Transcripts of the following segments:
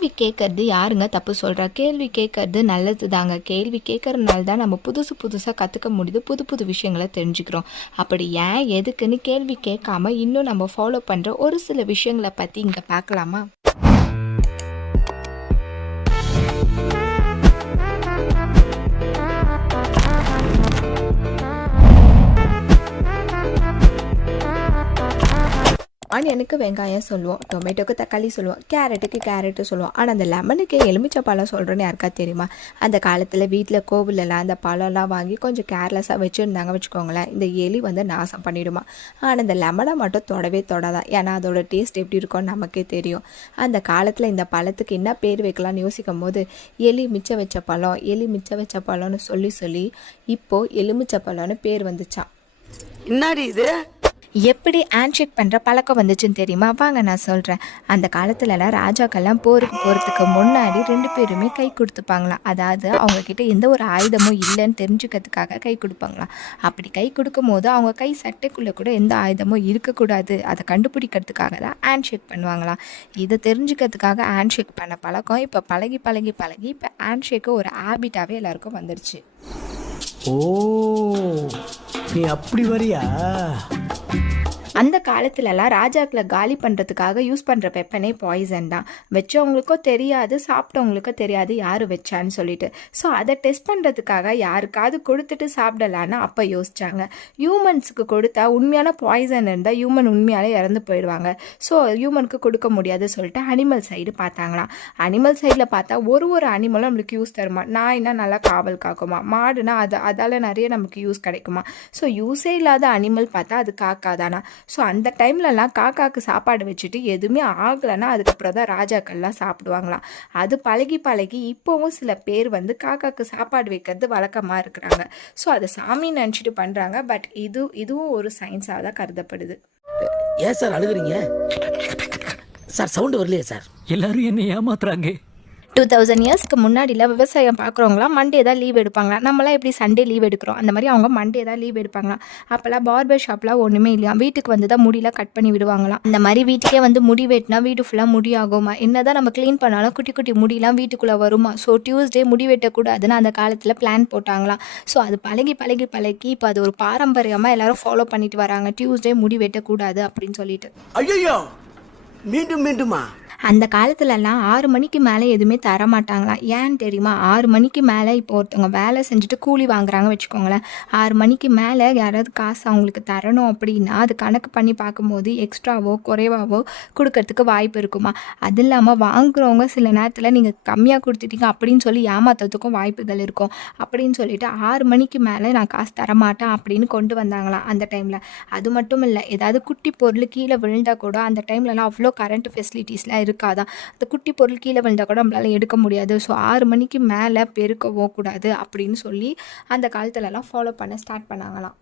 கேள்வி கேட்கறது யாருங்க தப்பு சொல்கிறா? கேள்வி கேட்கறது நல்லது தாங்க. கேள்வி கேட்கறதுனால தான் நம்ம புதுசாக கற்றுக்க முடியுது, புது புது விஷயங்களை தெரிஞ்சுக்கிறோம். அப்படி ஏன் எதுக்குன்னு கேள்வி கேட்காம இன்னும் நம்ம ஃபாலோ பண்ணுற ஒரு சில விஷயங்களை பற்றி இங்கே பார்க்கலாமா? ஆனியனுக்கு வெங்காயம் சொல்லுவோம், டொமேட்டோக்கு தக்காளி சொல்லுவோம், கேரட்டுக்கு கேரட்டு சொல்லுவோம். ஆனால் அந்த லெமனுக்கு எலுமிச்சை பழம் சொல்கிறோன்னு யாருக்கா தெரியுமா? அந்த காலத்தில் வீட்டில் கோவிலெல்லாம் அந்த பழம்லாம் வாங்கி கொஞ்சம் கேர்லெஸ்ஸாக வச்சுருந்தாங்க வச்சுக்கோங்களேன், இந்த எலி வந்து நாசம் பண்ணிவிடுமா. ஆனால் இந்த லெமனை மட்டும் தொடவே தொடாதான். ஏன்னா அதோட டேஸ்ட் எப்படி இருக்கும்னு நமக்கே தெரியும். அந்த காலத்தில் இந்த பழத்துக்கு என்ன பேர் வைக்கலாம்னு யோசிக்கும் போது எலி மிச்சம் வச்ச பழம்னு சொல்லி இப்போது எலுமிச்சை பழம்னு பேர் வந்துச்சான். என்னடி இது? எப்படி ஹேண்ட்ஷேக் பண்ணுற பழக்கம் வந்துச்சுன்னு தெரியுமா? வாங்க நான் சொல்கிறேன். அந்த காலத்துலலாம் ராஜாக்கள்லாம் போருக்கு போகிறதுக்கு முன்னாடி 2 பேருமே கை கொடுத்துப்பாங்களாம். அதாவது அவங்கக்கிட்ட எந்த ஒரு ஆயுதமும் இல்லைன்னு தெரிஞ்சுக்கிறதுக்காக கை கொடுப்பாங்களாம். அப்படி கை கொடுக்கும் போது அவங்க கை சட்டைக்குள்ளே கூட எந்த ஆயுதமும் இருக்கக்கூடாது, அதை கண்டுபிடிக்கிறதுக்காக தான் ஹேண்ட்ஷேக் பண்ணுவாங்களாம். இதை தெரிஞ்சுக்கிறதுக்காக ஹேண்ட்ஷேக் பண்ண பழக்கம் இப்போ பழகி இப்போ ஹேண்ட்ஷேக்கு ஒரு ஹேபிட்டாகவே எல்லாருக்கும் வந்துடுச்சு. ஓ, நீ அப்படி வரியா? அந்த காலத்துலலாம் ராஜாக்களை காலி பண்ணுறதுக்காக யூஸ் பண்ணுற வெப்பனே பாய்சன் தான். வச்சவங்களுக்கும் தெரியாது, சாப்பிட்டவங்களுக்கும் தெரியாது யார் வச்சான்னு சொல்லிட்டு. ஸோ அதை டெஸ்ட் பண்ணுறதுக்காக யாருக்காவது கொடுத்துட்டு சாப்பிடலான்னு அப்போ யோசிச்சாங்க. ஹியூமன்ஸுக்கு கொடுத்தா உண்மையான பாய்சன் இருந்தால் ஹியூமன் உண்மையாலே இறந்து போயிடுவாங்க. ஸோ ஹியூமனுக்கு கொடுக்க முடியாது சொல்லிட்டு அனிமல் சைடு பார்த்தாங்களாம். அனிமல் சைடில் பார்த்தா ஒரு அனிமலும் நம்மளுக்கு யூஸ் தருமா. நாய்னா நல்லா காவல் காக்குமா, மாடுனா அதால் நிறைய நமக்கு யூஸ் கிடைக்குமா. ஸோ யூஸே இல்லாத அனிமல் பார்த்தா அது காக்காதானா. ஸோ அந்த டைம்லலாம் காக்காவுக்கு சாப்பாடு வச்சுட்டு எதுவுமே ஆகலைன்னா அதுக்கப்புறம் தான் ராஜாக்கள்லாம் சாப்பிடுவாங்களாம். அது பழகி இப்போவும் சில பேர் வந்து காக்காவுக்கு சாப்பாடு வைக்கிறது வழக்கமாக இருக்கிறாங்க. ஸோ அதை சாமி நினச்சிட்டு பண்ணுறாங்க. பட் இதுவும் ஒரு சயின்ஸாக தான் கருதப்படுது. ஏன் சார் அழுகுறீங்க சார்? சவுண்டு வரலையே சார்? எல்லாரும் என்ன ஏமாத்துறாங்க. 2000 இயர்ஸ்க்கு முன்னாடியில் விவசாயம் பார்க்குறவங்களாம் மண்டே தான் லீவ் எடுப்பாங்களாம். நம்மளாம் எப்படி சண்டே லீவ் எடுக்கிறோம், அந்த மாதிரி அவங்க மண்டே தான் லீவ் எடுப்பாங்களாம். அப்போல்லாம் பார்பர் ஷாப்லாம் ஒன்றுமே இல்லையா, வீட்டுக்கு வந்து தான் முடியெலாம் கட் பண்ணி விடுவாங்களாம். இந்த மாதிரி வீட்டுக்கே வந்து முடி வெட்டினா வீடு ஃபுல்லாக முடி ஆகுமா. என்ன தான் நம்ம க்ளீன் பண்ணாலும் குட்டி முடியெலாம் வீட்டுக்குள்ளே வருமா. ஸோ டியூஸ்டே முடி வெட்டக்கூடாதுன்னு அந்த காலத்தில் பிளான் போட்டாங்களாம். ஸோ அது பழகி இப்போ அது ஒரு பாரம்பரியமாக எல்லாரும் ஃபாலோ பண்ணிட்டு வராங்க, டியூஸ்டே முடி வெட்டக்கூடாது அப்படின்னு சொல்லிட்டு. ஐயோ, மீண்டுமா? அந்த காலத்துலலாம் 6 மணிக்கு மேலே எதுவுமே தரமாட்டாங்களாம். ஏன்னு தெரியுமா? 6 மணிக்கு மேலே இப்போ ஒருத்தவங்க வேலை செஞ்சுட்டு கூலி வாங்குறாங்க வச்சுக்கோங்களேன், 6 மணிக்கு மேலே யாராவது காசு அவங்களுக்கு தரணும் அப்படின்னா அது கணக்கு பண்ணி பார்க்கும்போது எக்ஸ்ட்ராவோ குறைவாவோ கொடுக்கறதுக்கு வாய்ப்பு இருக்குமா. அது இல்லாமல் வாங்குறவங்க சில நேரத்தில் நீங்கள் கம்மியாக கொடுத்துட்டீங்க அப்படின்னு சொல்லி ஏமாத்துறதுக்கும் வாய்ப்புகள் இருக்கும். அப்படின்னு சொல்லிட்டு 6 மணிக்கு மேலே நான் காசு தரமாட்டேன் அப்படின்னு கொண்டு வந்தாங்களாம் அந்த டைமில். அது மட்டும் இல்லை, ஏதாவது குட்டி பொருள் கீழே விழுந்தால் கூட அந்த டைம்லலாம் அவ்வளோ கரண்ட் ஃபெசிலிட்டிஸ்லாம் இருக்காதான். அந்த குட்டி பொருள் கீழே விழுந்தா கூட நம்மளால எடுக்க முடியாது. ஸோ 6 மணிக்கு மேலே பெருக்கவோ கூடாது அப்படின்னு சொல்லி அந்த காலத்துலலாம் ஃபாலோ பண்ண ஸ்டார்ட் பண்ணாங்களாம்.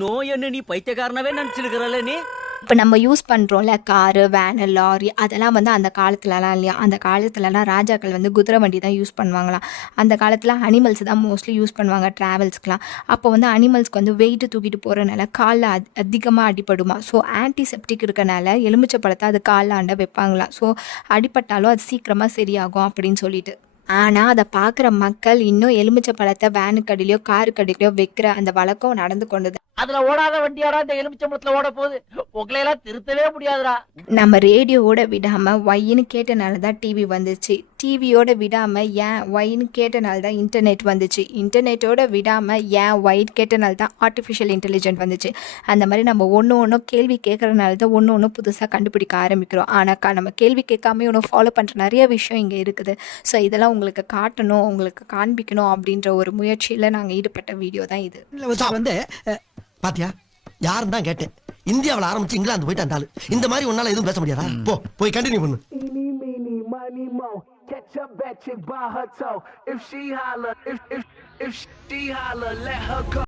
நோய் என்ன நீ பைத்தியக்காரனவே நினச்சிருக்கிறல்ல நீ? இப்போ நம்ம யூஸ் பண்ணுறோம்ல காரு, வேனு, லாரி, அதெல்லாம் வந்து அந்த காலத்துலலாம் இல்லையா. அந்த காலத்துலலாம் ராஜாக்கள் வந்து குதிரை வண்டி தான் யூஸ் பண்ணுவாங்களாம். அந்த காலத்தில் அனிமல்ஸ் தான் மோஸ்ட்லி யூஸ் பண்ணுவாங்க ட்ராவல்ஸ்க்குலாம். அப்போ வந்து அனிமல்ஸ்க்கு வந்து வெயிட்டு தூக்கிட்டு போகிறனால காலில் அதிகமாக அடிப்படுமா. ஸோ ஆன்டிசெப்டிக் இருக்கனால எலுமிச்சை பழத்தை அது காலில் ஆண்ட வைப்பாங்களாம். ஸோ அடிப்பட்டாலும் அது சீக்கிரமாக சரியாகும் அப்படின்னு சொல்லிட்டு. ஆனால் அதை பார்க்குற மக்கள் இன்னும் எலுமிச்சை பழத்தை வேனுக்கடிலையோ காருக்கடிலையோ வைக்கிற அந்த வழக்கம் நடந்து கொண்டது. அதுல ஓடாத வண்டியாரா இந்த எலுமிச்சம்பழத்துல ஓட போகுது, உங்களையெல்லாம் திருத்தவே முடியாதுடா. நம்ம ரேடியோவோட விடாமல் ஒய்ன்னு கேட்டனால தான் டிவி வந்துச்சு. டிவியோட விடாமல் ஏன் ஒய்ன்னு கேட்டனால தான் இன்டர்நெட் வந்துச்சு. இன்டர்நெட்டோட விடாமல் ஏன் ஒய்ன்னு கேட்டனால தான் ஆர்டிஃபிஷியல் இன்டெலிஜென்ட் வந்துச்சு. அந்த மாதிரி நம்ம ஒன்று கேள்வி கேட்குறனால தான் ஒன்று புதுசாக கண்டுபிடிக்க ஆரம்பிக்கிறோம். ஆனால் நம்ம கேள்வி கேட்காம ஒன்று ஃபாலோ பண்ணுற நிறைய விஷயம் இங்கே இருக்குது. ஸோ இதெல்லாம் உங்களுக்கு காட்டணும், உங்களுக்கு காண்பிக்கணும் அப்படின்ற ஒரு முயற்சியில் நாங்கள் ஈடுபட்ட வீடியோ தான் இது. வந்து பாத்தியா, யாரும் தான் கேட்டேன். இந்தியாவில் ஆரம்பிச்சு இங்கிலாந்து போயிட்டு அந்த ஆளு இந்த மாதிரி ஒன்னால எதுவும் பேச முடியாதா? போய் கண்டினியூ பண்ணு. Catch a bad chick by her toe. If she holler, let her go.